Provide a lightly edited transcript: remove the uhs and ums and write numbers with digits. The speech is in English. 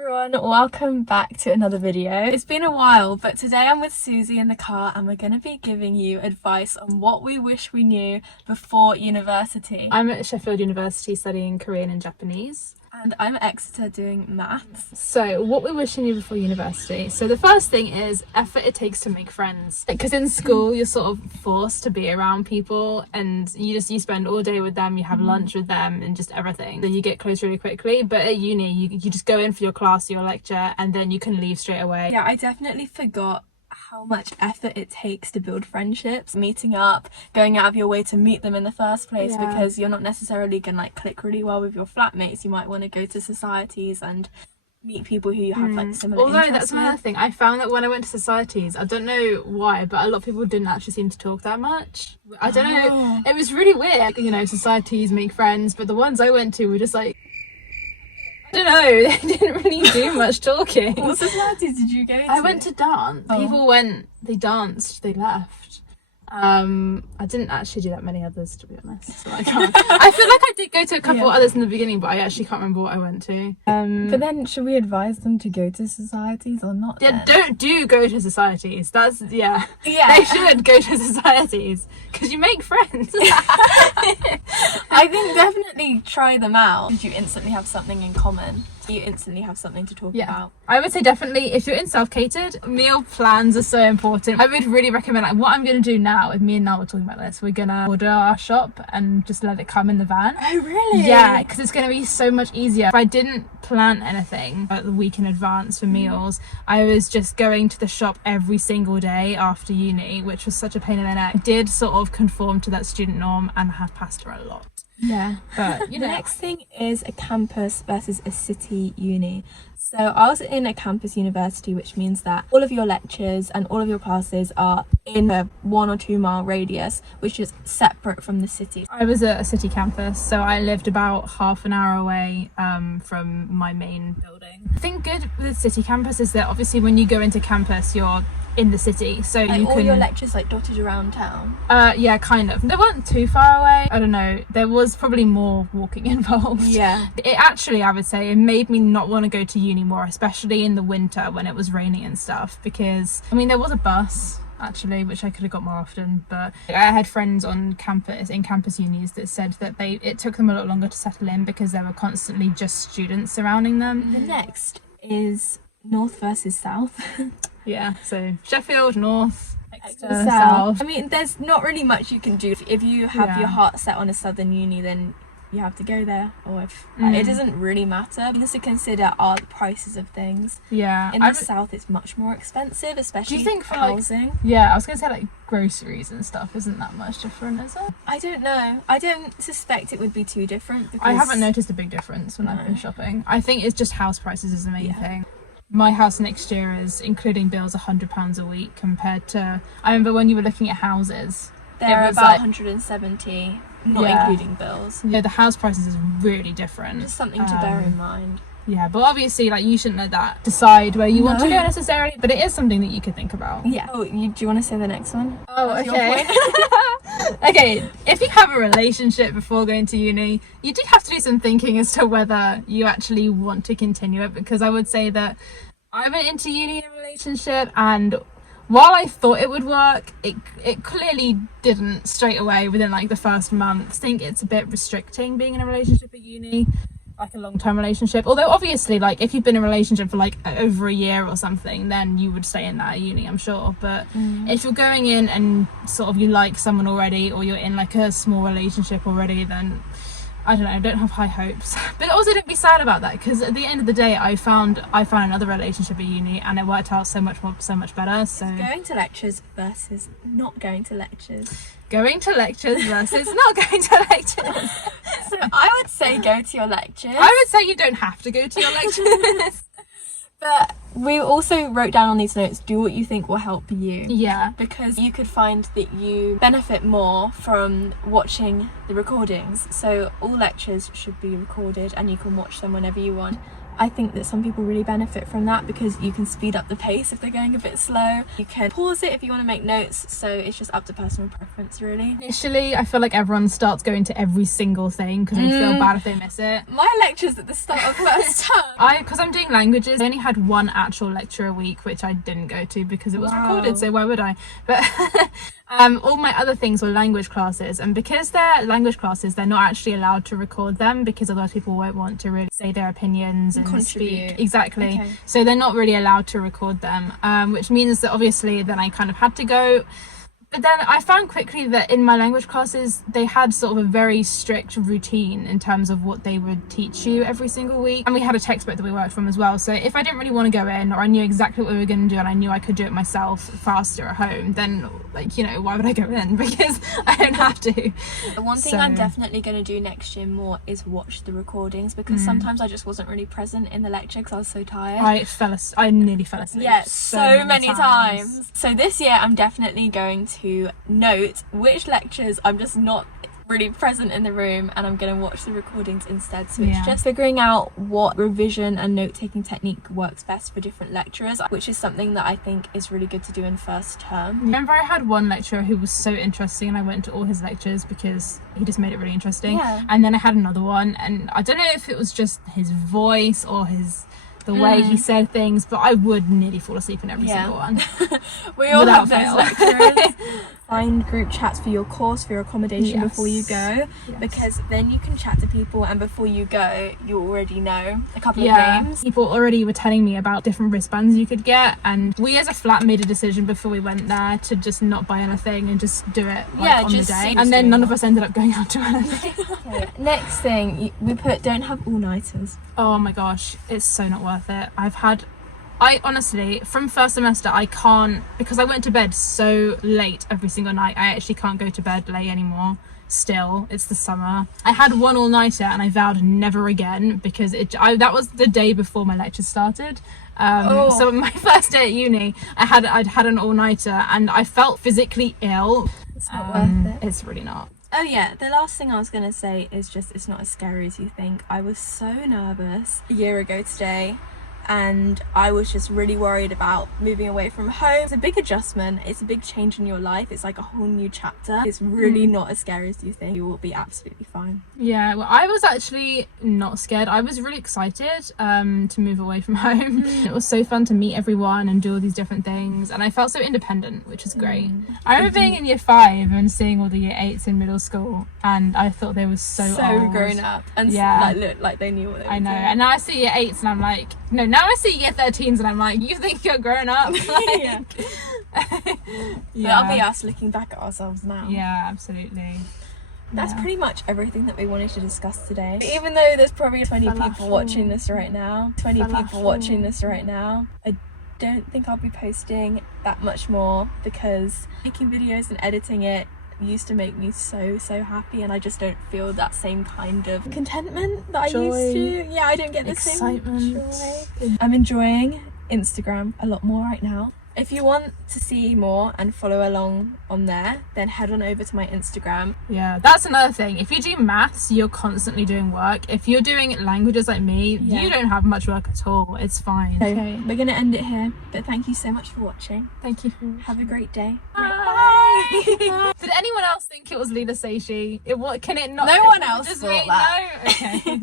everyone, welcome back to another video. It's been a while, but today I'm with Suzy in the car and we're going to be giving you advice on what we wish we knew before university. I'm at Sheffield University studying Korean and Japanese. And I'm at Exeter doing maths. So what we wish we knew before university. So the first thing is effort it takes to make friends. Because in school you're sort of forced to be around people and you spend all day with them, you have lunch with them and just everything. Then you get close really quickly. But at uni you just go in for your class, your lecture, and then you can leave straight away. Yeah, I definitely forgot how much effort it takes to build friendships, meeting up, going out of your way to meet them in the first place, because you're not necessarily gonna like click really well with your flatmates. You might want to go to societies and meet people who you have like similar Although that's another thing, I found that when I went to societies, I don't know why, but a lot of people didn't actually seem to talk that much. I don't know, it was really weird. You know, societies make friends, but the ones I went to were just like, I don't know, they didn't really do much talking. What societies did you go to? I went to dance. People went, they danced, they left. I didn't actually do that many others, to be honest, so I can't. I feel like I did go to a couple others in the beginning, but I actually can't remember what I went to. But then should we advise them to go to societies or not? Yeah, don't go to societies. That's they should go to societies because you make friends. I think definitely try them out because you instantly have something in common. You instantly have something to talk about. I would say definitely if you're in self-catered, meal plans are so important. I would really recommend, like, what I'm going to do now, with me and Nal were talking about this, we're going to order our shop and just let it come in the van. Oh really? Yeah, because it's going to be so much easier. If I didn't plan anything a week in advance for meals, I was just going to the shop every single day after uni, which was such a pain in the neck. I did sort of conform to that student norm and have pasta a lot. Yeah, but you know. The next thing is a campus versus a city uni. So I was in a campus university, which means that all of your lectures and all of your classes are in a 1 or 2 mile radius, which is separate from the city. I was at a city campus, so I lived about half an hour away from my main building. I think good with city campus is that obviously when you go into campus you're in the city, so like you all can your lectures like dotted around town. Yeah, kind of. They weren't too far away. I don't know, there was probably more walking involved. Yeah, it actually, I would say, it made me not want to go to uni more, especially in the winter when it was raining and stuff, because I mean there was a bus actually which I could have got more often, but I had friends on campus in campus unis that said that it took them a lot longer to settle in because there were constantly just students surrounding them. The next is north versus south. Yeah, so Sheffield North, Exeter South. I mean, there's not really much you can do. If you have your heart set on a southern uni, then you have to go there, or if it doesn't really matter. Things to consider are the prices of things. Yeah, in the south it's much more expensive, especially do you think for housing. I was gonna say like groceries and stuff isn't that much different, is it? I don't know, I don't suspect it would be too different because I haven't noticed a big difference when I've been shopping. I think it's just house prices is the main thing. My house next year is, including bills, £100 a week compared to, I remember when you were looking at houses, they're about like 170, not including bills. Yeah, the house prices is really different. Just something to bear in mind. Yeah, but obviously, like, you shouldn't let that decide where you want to go necessarily, but it is something that you could think about. Yeah. Oh, do you want to say the next one? Oh, okay. Okay, if you have a relationship before going to uni, you do have to do some thinking as to whether you actually want to continue it, because I would say that I went into uni in a relationship, and while I thought it would work, it clearly didn't straight away within like the first month. I think it's a bit restricting being in a relationship at uni, like a long-term relationship. Although obviously, like, if you've been in a relationship for like over a year or something, then you would stay in that at uni, I'm sure. But if you're going in and sort of you like someone already, or you're in like a small relationship already, then I don't know, don't have high hopes. But also don't be sad about that, because at the end of the day I found another relationship at uni and it worked out so much better. So going to lectures versus not going to lectures. Going to lectures versus not going to lectures. So I would say go to your lectures. I would say you don't have to go to your lectures. But we also wrote down on these notes, do what you think will help you. Yeah. Because you could find that you benefit more from watching the recordings. So all lectures should be recorded and you can watch them whenever you want. I think that some people really benefit from that because you can speed up the pace if they're going a bit slow. You can pause it if you want to make notes, so it's just up to personal preference really. Initially, I feel like everyone starts going to every single thing because they feel bad if they miss it. My lectures at the start of first term. Because I'm doing languages, I only had one actual lecture a week, which I didn't go to because it was recorded, so why would I? But all my other things were language classes, and because they're language classes, they're not actually allowed to record them because otherwise people won't want to really say their opinions and contribute. speak. Exactly. Okay. So they're not really allowed to record them, which means that obviously then I kind of had to go. But then I found quickly that in my language classes, they had sort of a very strict routine in terms of what they would teach you every single week. And we had a textbook that we worked from as well. So if I didn't really want to go in, or I knew exactly what we were going to do and I knew I could do it myself faster at home, then, like, you know, why would I go in? Because I don't have to. The one thing I'm definitely going to do next year more is watch the recordings, because sometimes I just wasn't really present in the lecture because I was so tired. I nearly fell asleep. Yeah, so many times. So this year I'm definitely going to note which lectures I'm just not really present in the room, and I'm going to watch the recordings instead. So it's just figuring out what revision and note-taking technique works best for different lecturers, which is something that I think is really good to do in first term. Remember, I had one lecturer who was so interesting, and I went to all his lectures because he just made it really interesting. And then I had another one, and I don't know if it was just his voice or the way he said things, but I would nearly fall asleep in every single one. We all have those lecturers. Find group chats for your course, for your accommodation before you go, because then you can chat to people, and before you go you already know a couple of names. People already were telling me about different wristbands you could get, and we as a flat made a decision before we went there to just not buy anything and just do it on the day, and then none of us ended up going out to anything. Next thing we put, don't have all-nighters. Oh my gosh, it's so not worth it. I honestly, from first semester, I can't, because I went to bed so late every single night, I actually can't go to bed late anymore. Still, it's the summer. I had one all-nighter and I vowed never again, because that was the day before my lecture started. So my first day at uni, I'd had an all-nighter and I felt physically ill. It's not worth it. It's really not. Oh yeah, the last thing I was going to say is just, it's not as scary as you think. I was so nervous a year ago today, and I was just really worried about moving away from home. It's a big adjustment, it's a big change in your life, it's like a whole new chapter. It's really not as scary as you think. You will be absolutely fine. Yeah, well, I was actually not scared. I was really excited to move away from home. It was so fun to meet everyone and do all these different things, and I felt so independent, which is great. I remember being in year 5 and seeing all the year 8s in middle school, and I thought they were so old. Grown up, and like looked like they knew what they were doing. And now I see year 8s and I'm like, no, now I see year 13s and I'm like, you think you're grown up? Like, That'll be us looking back at ourselves now. Yeah, absolutely. That's pretty much everything that we wanted to discuss today. Even though there's probably 20 people watching this right now, I don't think I'll be posting that much more, because making videos and editing it used to make me so happy, and I just don't feel that same kind of contentment that I used to. Yeah, I don't get the excitement. same joy. I'm enjoying Instagram a lot more right now. If you want to see more and follow along on there, then head on over to my Instagram. Yeah, that's another thing. If you do maths, you're constantly doing work. If you're doing languages like me, you don't have much work at all. It's fine. Okay, we're going to end it here, but thank you so much for watching. Thank you. Have a great day. Bye. Did anyone else think it was Lila Seishi? Can it not? No one else just thought me? that. No? Okay.